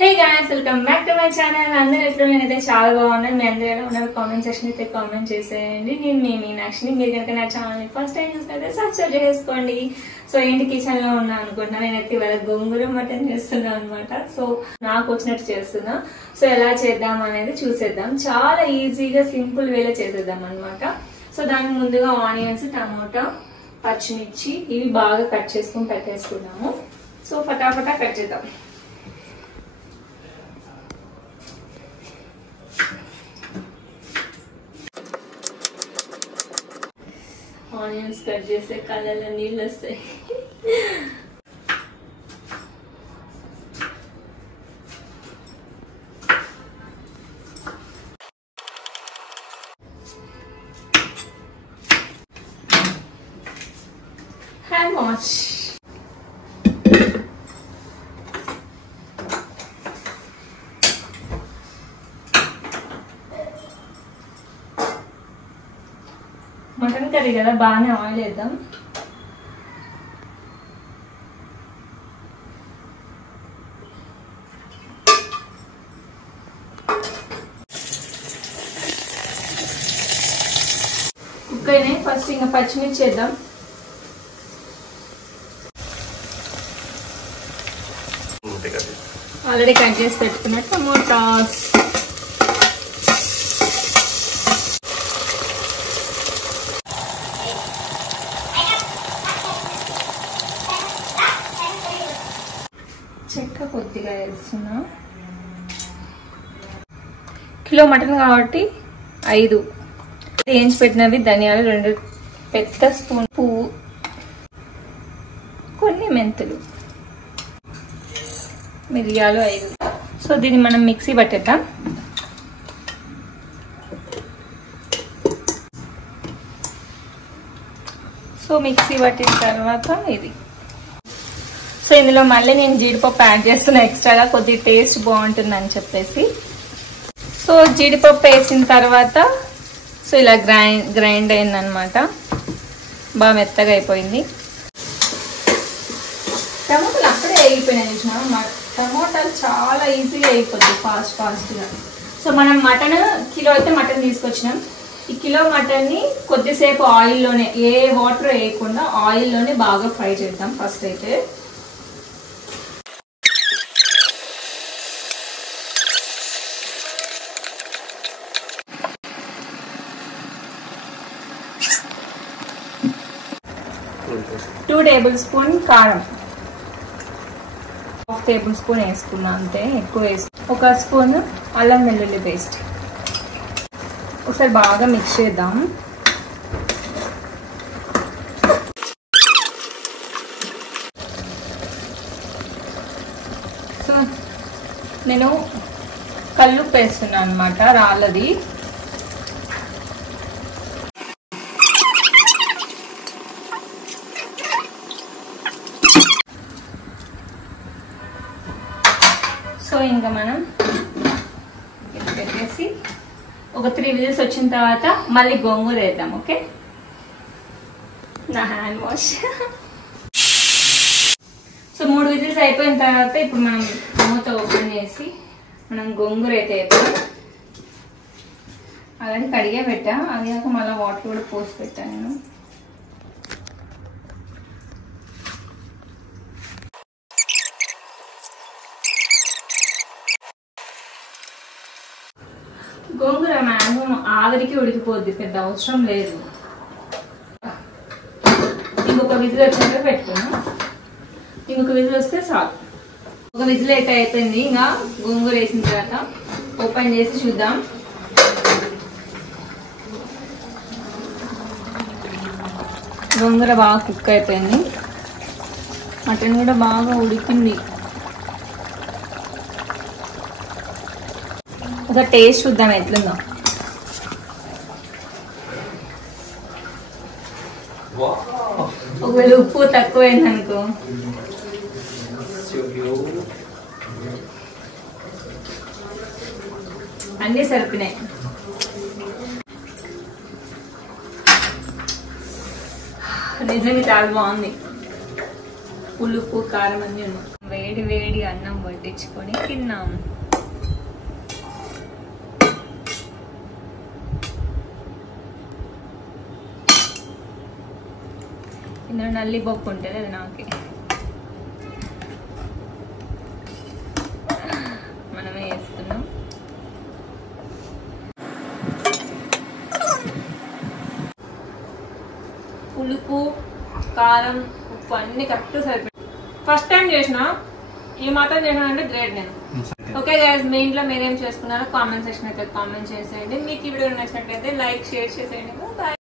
Hey guys, welcome back to my channel. అందరూ ఎట్లున్నారైతే చాలా బాగున్నారు. మీ అందరూ ఎలా ఉన్నారు కామెంట్ సెక్షన్ అయితే కామెంట్ చేసేయండి. నేను మీ మీనాక్షిని. మీరు కనుక నా ఛానల్ ని ఫస్ట్ టైం చూస్తే సబ్స్క్రైబ్ చేసుకోండి. సో ఏంటి కిచెన్ లో ఉన్నా అనుకుంటున్నా. నేనైతే ఇవాళ గోంగూర మటన్ చేస్తున్నాను అనమాట. సో నాకు వచ్చినట్టు చేస్తున్నా. సో ఎలా చేద్దాం అనేది చూసేద్దాం. చాలా ఈజీగా సింపుల్ వేలో చేసేద్దాం అనమాట. సో దానికి ముందుగా ఆనియన్స్, టమోటా, పచ్చిమిర్చి ఇవి బాగా కట్ చేసుకుని పెట్టేసుకున్నాము. సో ఫటాఫటా కట్ చేద్దాం. ఆనియన్స్ కట్ చేసే కళ్ళలో నీళ్ళు వస్తాయి. Hand wash. మటన్ కర్రీ కదా, బాగానే ఆయిల్ వేద్దాం. కుక్ అయినాయి. ఫస్ట్ ఇంకా పచ్చిమిర్చి వేద్దాం. ఆల్రెడీ కట్ చేసి పెట్టుకున్న టమోటాస్, చెక్క కొద్దిగా వేస్తున్నా. కిలో మటన్ కాబట్టి 5 వేయించి పెట్టినవి ధనియాలు, 2 పెద్ద స్పూన్ పువ్వు, కొన్ని మెంతులు, మిరియాలు 5. సో దీన్ని మనం మిక్సీ పట్టేద్దాం. సో మిక్సీ పట్టిన తర్వాత ఇది. సో ఇందులో మళ్ళీ నేను జీడిపప్పు యాడ్ చేస్తున్నా ఎక్స్ట్రాగా, కొద్దిగా టేస్ట్ బాగుంటుందని చెప్పేసి. సో జీడిపప్పు వేసిన తర్వాత సో ఇలా గ్రైండ్ అయిందనమాట. బాగా మెత్తగా అయిపోయింది. టమోటాలు అక్కడే వేగిపోయినాయి చూసినా. టమోటాలు చాలా ఈజీగా అయిపోద్ది ఫాస్ట్గా. సో మనం మటన్ కిలో అయితే మటన్ తీసుకొచ్చినాం. ఈ కిలో మటన్ని కొద్దిసేపు ఆయిల్లోనే, ఏ వాటర్ వేయకుండా ఆయిల్లోనే బాగా ఫ్రై చేద్దాం ఫస్ట్ అయితే. టూ టేబుల్ స్పూన్ కారం, 1/2 టేబుల్ స్పూన్ వేసుకున్నా అంతే, ఎక్కువ వేసుకున్నా. 1 స్పూన్ అల్లం వెల్లుల్లి పేస్ట్. ఒకసారి బాగా మిక్స్ చేద్దాం. సో నేను కల్లుప్పు వేస్తున్నాను అనమాట, రాళ్ళది. సో ఇంకా మనం ఇది పెట్టేసి ఒక 3 విజిల్స్ వచ్చిన తర్వాత మళ్ళీ గోంగూర వేద్దాం. ఓకే, నా హ్యాండ్ వాష్. సో 3 విజిల్స్ అయిపోయిన తర్వాత ఇప్పుడు మనం మూత ఓపెన్ చేసి మనం గోంగూర అయితే వేద్దాం. అలాగే కడిగే పెట్టా, అది కాక మళ్ళీ వాటర్ కూడా పోసి పెట్టాను నేను. గోంగూర మ్యాక్సిమం ఆవిరికి ఉడికిపోద్ది, పెద్ద అవసరం లేదు. ఇంకొక విజిల్ వచ్చాక పెట్టుకున్నాం. ఇంకొక విజిల్ వస్తే చాలు. ఒక విజిల్ అయితే అయిపోయింది. ఇంకా గోంగూర వేసిన తర్వాత ఓపెన్ చేసి చూద్దాం. గోంగూర బాగా కుక్ అయిపోయింది. మటన్ కూడా బాగా ఉడికింది. ఒక టేస్ట్ చూద్దాం ఎట్లుందో. ఒకవేళ ఉప్పు తక్కువైంది అనుకో. అన్నీ సరిపినాయి. నిజంగా చాలా బాగుంది. పులుపు కారం అన్నీ ఉన్నాయి. వేడి వేడి అన్నం వడ్డించి తెచ్చుకొని తిన్నాం. ఇందులో నల్లి బొప్పు ఉంటుంది, అది నాకే. మనమే వేసుకున్నాం. పులుపు, కారం, ఉప్పు అన్ని కరెక్ట్ సరిపోయి. ఫస్ట్ టైం చేసిన, ఈ మాత్రం చేసిన అంటే గ్రేట్ నేను. ఓకే గైస్, మీ ఇంట్లో మీరేం చేసుకున్నారో కామెంట్ సెక్షన్ అయితే కామెంట్ చేసేయండి. మీకు ఈ వీడియో నచ్చినట్లయితే లైక్, షేర్ చేసేయండి.